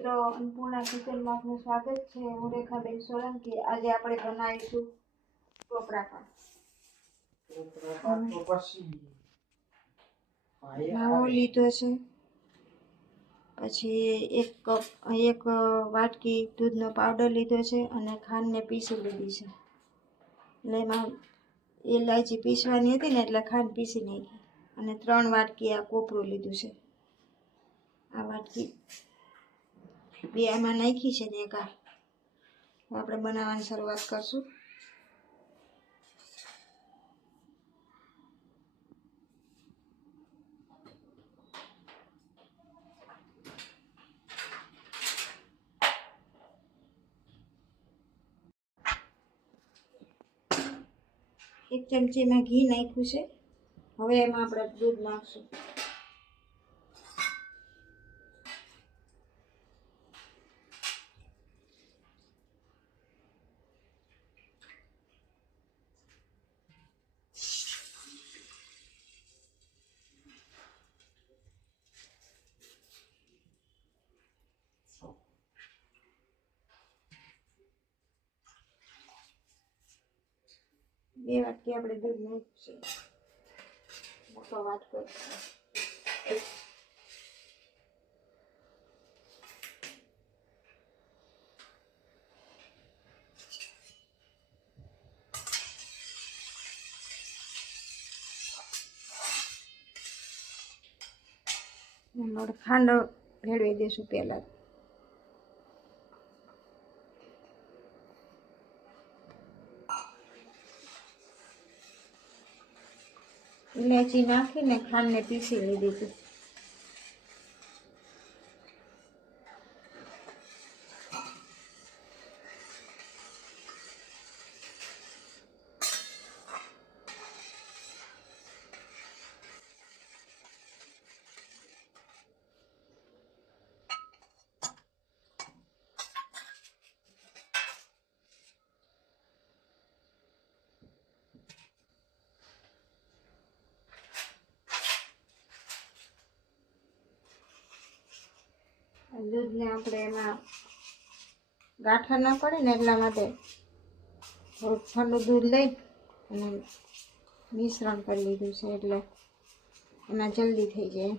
મિત્રો, અન્નપૂર્ણા કિચનમાં આપનું સ્વાગત છે। હું રેખાબેન સોલંકી। આજે આપણે બનાવીશું ટોપરા પાક। માવો લીધો છે, પછી એક વાટકી દૂધનો પાવડર લીધો છે અને ખાંડને પીસી લીધી છે। એટલે એમાં ઇલાયચી પીસવાની હતી ને એટલે ખાંડ પીસી નાખી અને 3 વાટકી આ કોપરું લીધું છે। આ વાટકી બે આમાં નાખી છે ને એક આ આપણે બનાવવાની શરૂઆત કરશું। એક ચમચીમાં ઘી નાખ્યું છે। હવે એમાં આપણે દૂધ નાખશું। બે વાટકી આપણે દૂધ નાખ્યું છે, મોટો વાટકો। એમાં ખાંડ ભેળવી દઈશું પહેલાં। ઇલાયચી નાખીને ખાંડને પીસી લીધી હતી। દૂધને આપણે એમાં ગાંઠા ના પડે ને એટલા માટે થોડુંક ઠંડુ દૂધ લઈ અને મિશ્રણ કરી લીધું છે, એટલે એમાં જલ્દી થઈ જાય।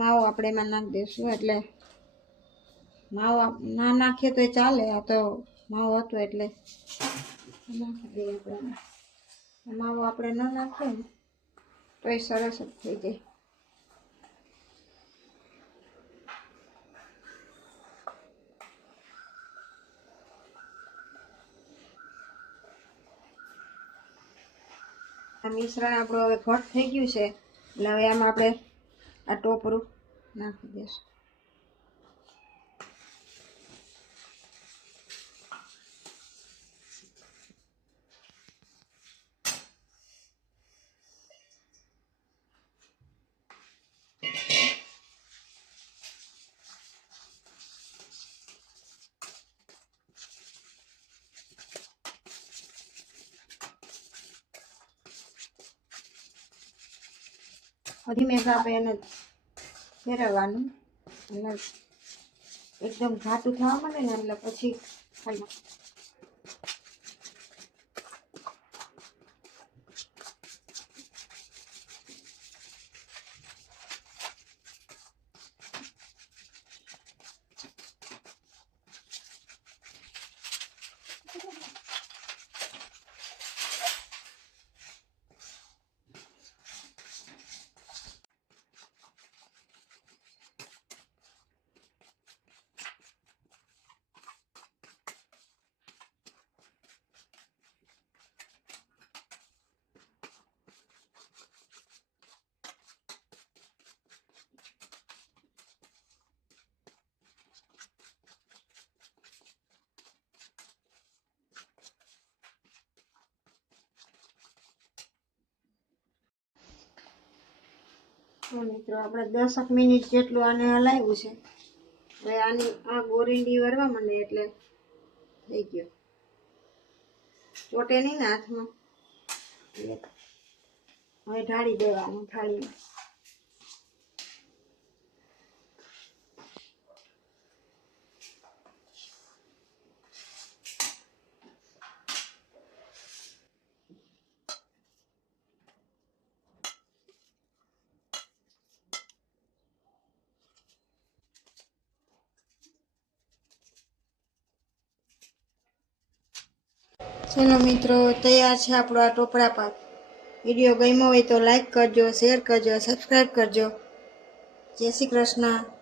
માવો આપણે એમાં નાખી દઈશું। એટલે માવો ના નાખીએ તો ચાલે, આ તો માવો હતો એટલે નાખી દઈએ આપણે। માવો આપણે ન નાખીએ ને તો એ સરસ જ થઈ જાય। આ મિશ્રણ આપણું હવે ઘટ થઈ ગયું છે, એટલે હવે આમાં આપણે આ ટોપરું નાખી દઈશું। ધીમે આપણે એને ફેરવવાનું, એટલે એકદમ ઘાટું થવા માંડે ને એટલે પછી ખાલી તો મિત્રો આપણે 10 મિનિટ જેટલું આને હલાવ્યું છે. હવે આની આ ગોરીંડી વરવા માંડે એટલે થઈ ગયો. ચોટે નહીં ને હાથમાં. હવે ઢાળી દેવાનું થાળીમાં. ચલો મિત્રો, તૈયાર છે આપણો આ ટોપરા પાક. વિડીયો ગમ્યો હોય તો લાઈક કરજો, શેર કરજો, સબસ્ક્રાઈબ કરજો. જય શ્રી કૃષ્ણ.